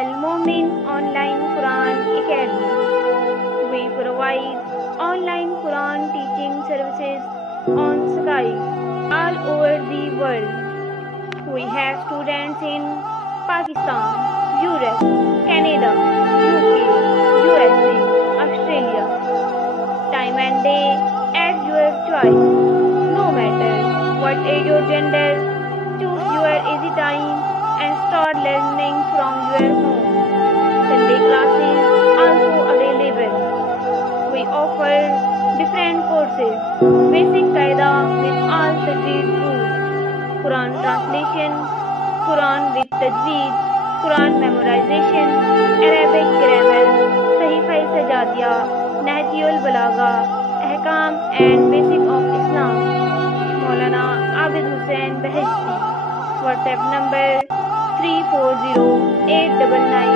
المؤمن online Quran Academy. We provide online Quran teaching services on Skype all over the world. We have students in Pakistan, Europe, Canada, UK, USA, Australia. Time and day at your choice. No matter what age or gender, choose your easy time and start learning from your home. Sunday classes also available. We offer different courses, basic qaida with all tajweed rules, Quran translation, Quran with tajweed, Quran memorization, Arabic grammar, Sahifah Sajadiya, Nahjul Balagha, Ahkam and basic of Islam. Maulana Abid Hussain Beheshti. WhatsApp number 340-899